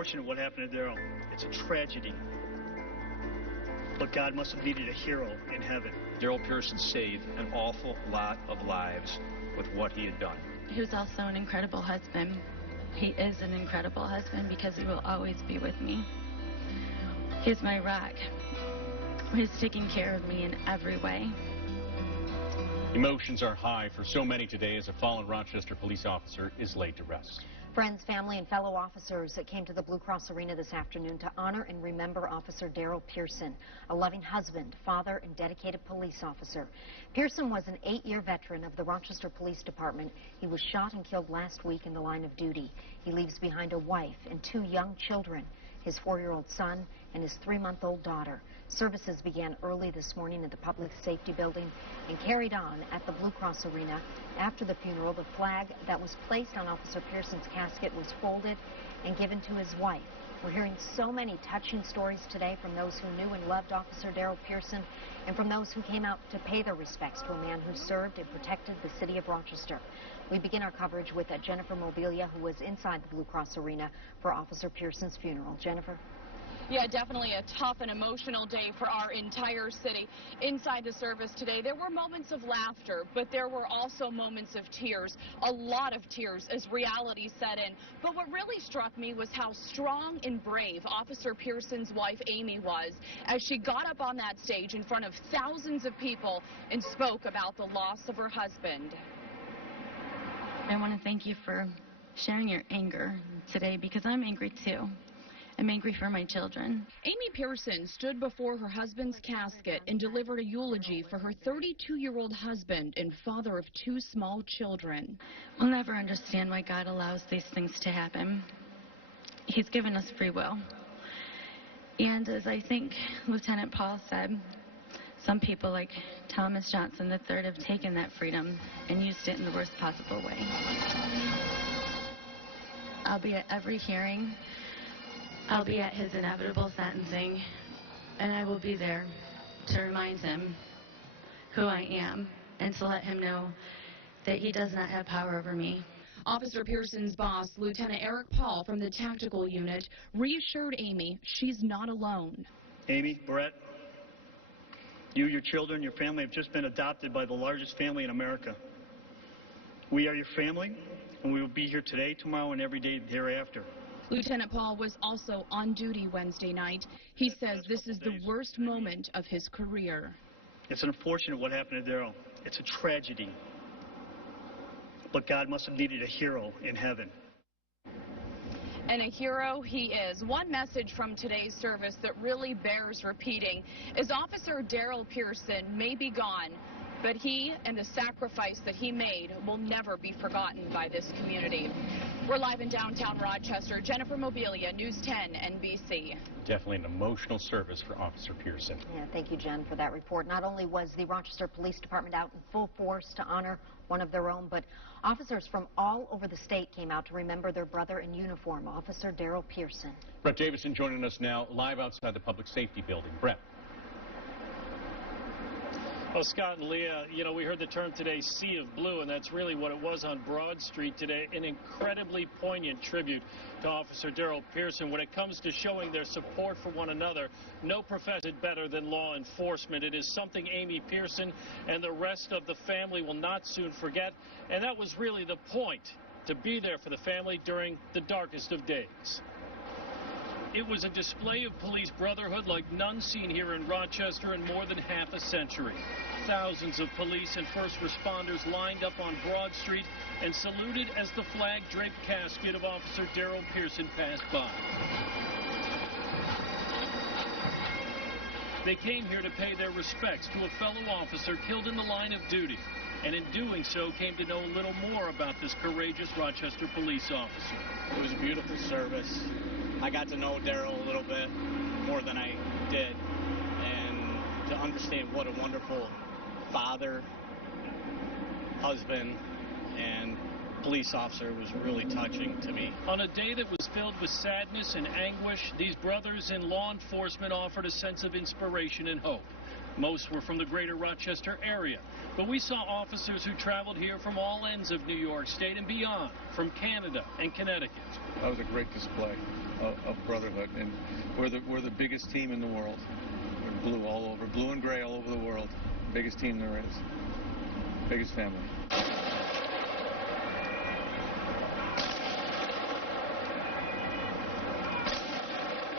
unfortunate what happened to Daryl. It's a tragedy. But God must have needed a hero in heaven. Daryl Pearson saved an awful lot of lives with what he had done. He was also an incredible husband. He is an incredible husband because he will always be with me. He's my rock. He's taking care of me in every way. Emotions are high for so many today as a fallen Rochester police officer is laid to rest. Friends, family, and fellow officers that came to the Blue Cross Arena this afternoon to honor and remember Officer Daryl Pearson, a loving husband, father, and dedicated police officer. Pearson was an 8-year veteran of the Rochester Police Department. He was shot and killed last week in the line of duty. He leaves behind a wife and 2 young children, his 4-year-old son and his 3-month-old daughter. Services began early this morning at the Public Safety Building and carried on at the Blue Cross Arena. After the funeral, the flag that was placed on Officer Pearson's casket was folded and given to his wife. We're hearing so many touching stories today from those who knew and loved Officer Daryl Pearson and from those who came out to pay their respects to a man who served and protected the city of Rochester. We begin our coverage with Jennifer Mobilia, who was inside the Blue Cross Arena for Officer Pearson's funeral. Jennifer? Yeah, definitely a tough and emotional day for our entire city. Inside the service today, there were moments of laughter, but there were also moments of tears, a lot of tears as reality set in. But what really struck me was how strong and brave Officer Pearson's wife, Amy, was as she got up on that stage in front of thousands of people and spoke about the loss of her husband. I want to thank you for sharing your anger today because I'm angry too. I'm angry for my children. Amy Pearson stood before her husband's casket and delivered a eulogy for her 32-year-old husband and father of 2 small children. We'll never understand why God allows these things to happen. He's given us free will. And as I think Lieutenant Paul said, some people like Thomas Johnson III have taken that freedom and used it in the worst possible way. I'll be at every hearing. I'll be at his inevitable sentencing, and I will be there to remind him who I am and to let him know that he does not have power over me. Officer Pearson's boss, Lieutenant Eric Paul from the tactical unit, reassured Amy she's not alone. Amy, Brett, you, your children, your family have just been adopted by the largest family in America. We are your family, and we will be here today, tomorrow, and every day thereafter. Lieutenant Paul was also on duty Wednesday night. He says this is the worst moment of his career. It's unfortunate what happened to Daryl. It's a tragedy. But God must have needed a hero in heaven. And a hero he is. One message from today's service that really bears repeating is Officer Daryl Pearson may be gone, but he and the sacrifice that he made will never be forgotten by this community. We're live in downtown Rochester. Jennifer Mobilia, News 10 NBC. Definitely an emotional service for Officer Pearson. Yeah, thank you, Jen, for that report. Not only was the Rochester Police Department out in full force to honor one of their own, but officers from all over the state came out to remember their brother in uniform, Officer Daryl Pearson. Brett Davison joining us now live outside the Public Safety Building. Brett. Well, Scott and Leah, you know, we heard the term today, Sea of Blue, and that's really what it was on Broad Street today. An incredibly poignant tribute to Officer Daryl Pearson. When it comes to showing their support for one another, no profession better than law enforcement. It is something Amy Pearson and the rest of the family will not soon forget, and that was really the point, to be there for the family during the darkest of days. It was a display of police brotherhood like none seen here in Rochester in more than half a century. Thousands of police and first responders lined up on Broad Street and saluted as the flag-draped casket of Officer Daryl Pearson passed by. They came here to pay their respects to a fellow officer killed in the line of duty, and in doing so came to know a little more about this courageous Rochester police officer. It was a beautiful service. I got to know Daryl a little bit more than I did, and to understand what a wonderful father, husband, and police officer was really touching to me. On a day that was filled with sadness and anguish, these brothers in law enforcement offered a sense of inspiration and hope. Most were from the greater Rochester area, but we saw officers who traveled here from all ends of New York State and beyond, from Canada and Connecticut. That was a great display. of brotherhood, and we're the biggest team in the world. We're blue all over, blue and gray all over the world. Biggest team there is, biggest family.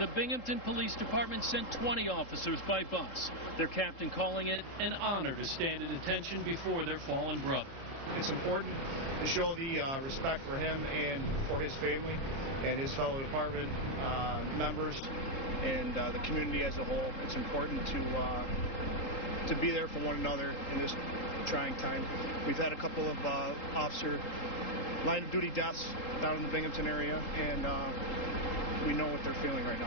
The Binghamton Police Department sent 20 officers by bus, their captain calling it an honor to stand in attention before their fallen brother. It's important to show the respect for him and for his family and his fellow department members and the community as a whole. It's important to be there for one another in this trying time. We've had a couple of officer line of duty deaths down in the Binghamton area, and we know what they're feeling right now.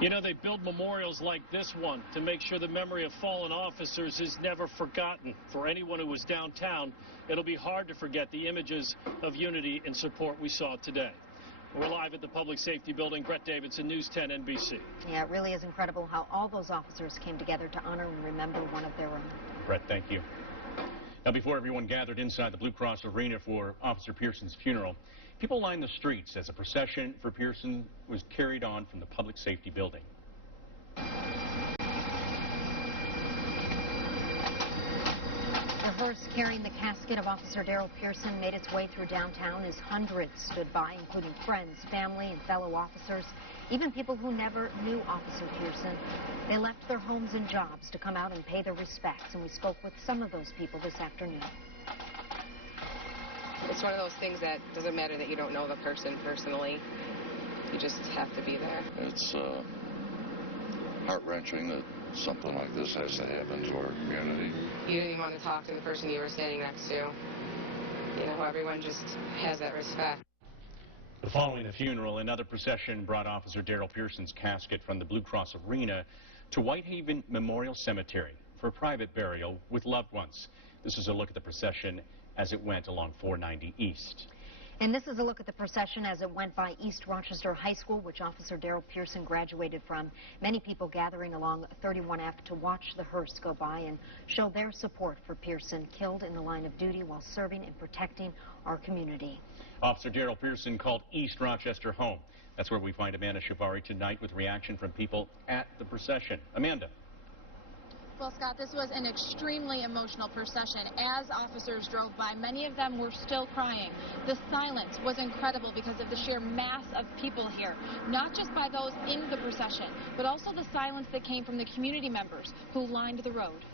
You know, they build memorials like this one to make sure the memory of fallen officers is never forgotten. For anyone who was downtown, it'll be hard to forget the images of unity and support we saw today. We're live at the Public Safety Building. Brett Davidson, News 10 NBC. Yeah, it really is incredible how all those officers came together to honor and remember one of their own. Brett, thank you. Now, before everyone gathered inside the Blue Cross Arena for Officer Pearson's funeral, people lined the streets as a procession for Pearson was carried on from the Public Safety Building. The hearse carrying the casket of Officer Daryl Pearson made its way through downtown as hundreds stood by, including friends, family, and fellow officers, even people who never knew Officer Pearson. They left their homes and jobs to come out and pay their respects, and we spoke with some of those people this afternoon. It's one of those things that doesn't matter that you don't know the person personally. You just have to be there. It's heart-wrenching that something like this has to happen to our community. You didn't even want to talk to the person you were standing next to. You know, everyone just has that respect. Following the funeral, another procession brought Officer Daryl Pearson's casket from the Blue Cross Arena to Whitehaven Memorial Cemetery for a private burial with loved ones. This is a look at the procession as it went along 490 East. And this is a look at the procession as it went by East Rochester High School, which Officer Daryl Pearson graduated from. Many people gathering along 31F to watch the hearse go by and show their support for Pearson, killed in the line of duty while serving and protecting our community. Officer Daryl Pearson called East Rochester home. That's where we find Amanda Shivari tonight with reaction from people at the procession. Amanda. Well, Scott, this was an extremely emotional procession. As officers drove by, many of them were still crying. The silence was incredible because of the sheer mass of people here, not just by those in the procession, but also the silence that came from the community members who lined the road.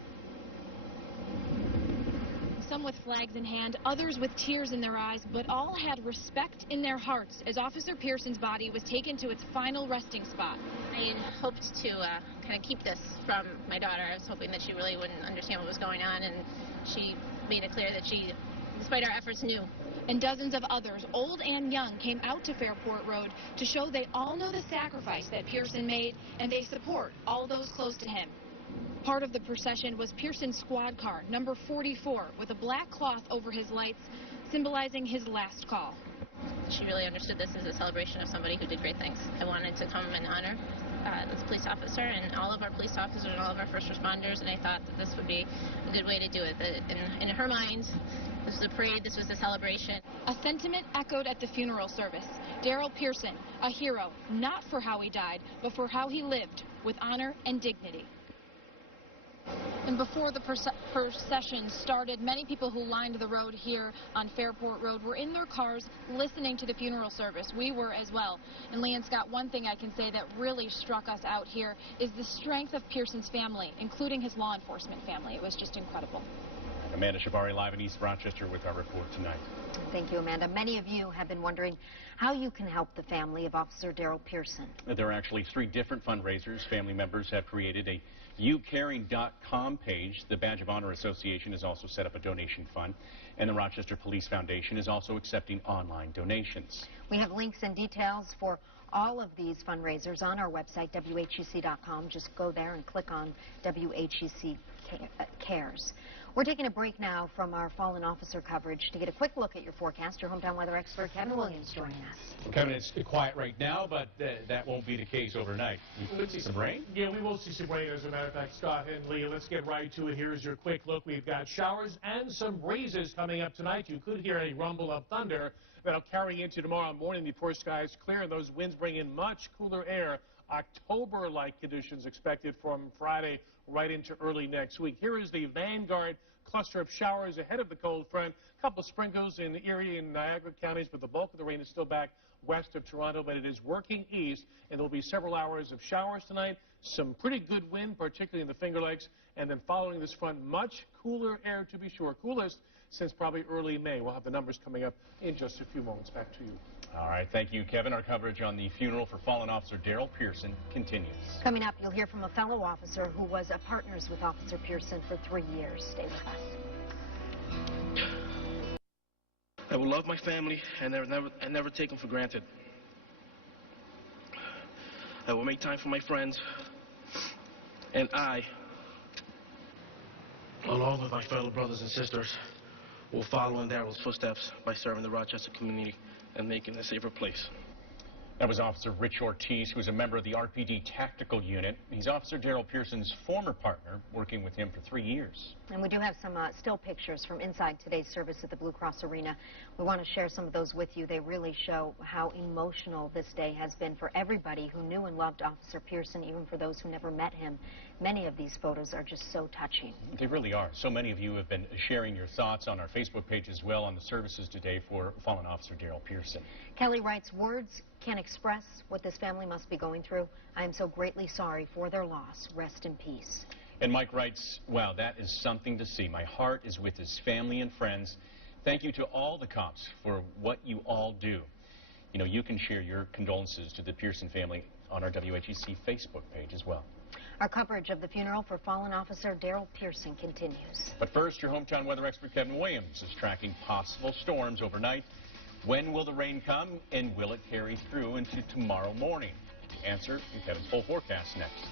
Some with flags in hand, others with tears in their eyes, but all had respect in their hearts as Officer Pearson's body was taken to its final resting spot. I hoped to kind of keep this from my daughter. I was hoping that she really wouldn't understand what was going on, and she made it clear that she, despite our efforts, knew. And dozens of others, old and young, came out to Fairport Road to show they all know the sacrifice that Pearson made, and they support all those close to him. Part of the procession was Pearson's squad car, number 44, with a black cloth over his lights, symbolizing his last call. She really understood this as a celebration of somebody who did great things. I wanted to come and honor this police officer and all of our police officers and all of our first responders, and I thought that this would be a good way to do it. In her mind, this was a parade, this was a celebration. A sentiment echoed at the funeral service. Daryl Pearson, a hero, not for how he died, but for how he lived, with honor and dignity. And before the procession started, many people who lined the road here on Fairport Road were in their cars listening to the funeral service. We were as well. And Lee and Scott, one thing I can say that really struck us out here is the strength of Pearson's family, including his law enforcement family. It was just incredible. Amanda Shivari live in East Rochester with our report tonight. Thank you, Amanda. Many of you have been wondering how you can help the family of Officer Daryl Pearson. There are actually 3 different fundraisers. Family members have created a youcaring.com page. The Badge of Honor Association has also set up a donation fund, and the Rochester Police Foundation is also accepting online donations. We have links and details for all of these fundraisers on our website, WHEC.com. Just go there and click on WHEC Cares. We're taking a break now from our fallen officer coverage to get a quick look at your forecast. Your hometown weather expert, Kevin Williams, joining us. Well, Kevin, it's quiet right now, but that won't be the case overnight. We could see some rain. Yeah, we will see some rain, as a matter of fact, Scott and Leah. Let's get right to it. Here's your quick look. We've got showers and some breezes coming up tonight. You could hear a rumble of thunder that'll carry into tomorrow morning before skies clear, and those winds bring in much cooler air. October-like conditions expected from Friday right into early next week. Here is the Vanguard cluster of showers ahead of the cold front. A couple of sprinkles in Erie and Niagara counties, but the bulk of the rain is still back west of Toronto, but it is working east, and there will be several hours of showers tonight. Some pretty good wind, particularly in the Finger Lakes, and then following this front, much cooler air to be sure. Coolest since probably early May. We'll have the numbers coming up in just a few moments. Back to you. All right, thank you, Kevin. Our coverage on the funeral for fallen Officer Daryl Pearson continues. Coming up, you'll hear from a fellow officer who was partners with Officer Pearson for 3 years. Stay with us. I will love my family and never take them for granted. I will make time for my friends, and I, along with my fellow brothers and sisters, will follow in Daryl's footsteps by serving the Rochester community and making it a safer place. That was Officer Rich Ortiz, who is a member of the RPD Tactical Unit. He's Officer Daryl Pearson's former partner, working with him for 3 years. And we do have some still pictures from inside today's service at the Blue Cross Arena. We want to share some of those with you. They really show how emotional this day has been for everybody who knew and loved Officer Pearson, even for those who never met him. Many of these photos are just so touching. They really are. So many of you have been sharing your thoughts on our Facebook page as well on the services today for fallen Officer Daryl Pearson. Kelly writes, words can't express what this family must be going through. I am so greatly sorry for their loss. Rest in peace. And Mike writes, wow, that is something to see. My heart is with his family and friends. Thank you to all the cops for what you all do. You know, you can share your condolences to the Pearson family on our WHEC Facebook page as well. Our coverage of the funeral for fallen Officer Daryl Pearson continues. But first, your hometown weather expert Kevin Williams is tracking possible storms overnight. When will the rain come, and will it carry through into tomorrow morning? Answer in Kevin's full forecast next.